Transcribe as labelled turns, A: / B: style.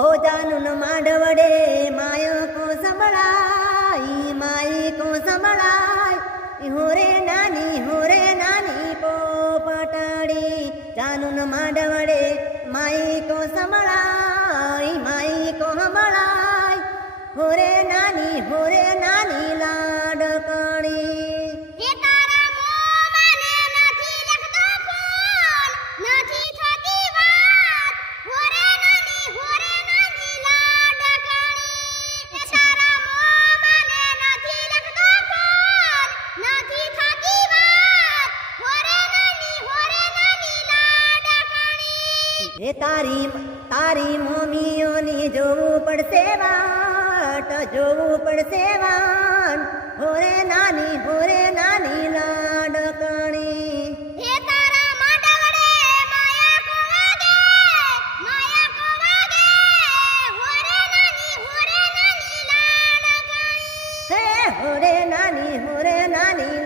A: ઓ માંડ વડે માયો કો સંભળાય. માઈ કો સંભળાય હોરે નાની હોરે નાની પોપટડી. જાનુન માંડવડે માઈ કો સંભળાય માઈ કો સંભળાય હોરે નાની હોરે નાની લાડકણી
B: એ તારી તારી
A: મમ્મીઓની જોવું પડશે વાટ જોવું પડશે વાટ હોરે નાની હોરે નાની લાડકણી.
B: હોરે નાની હોરે નાની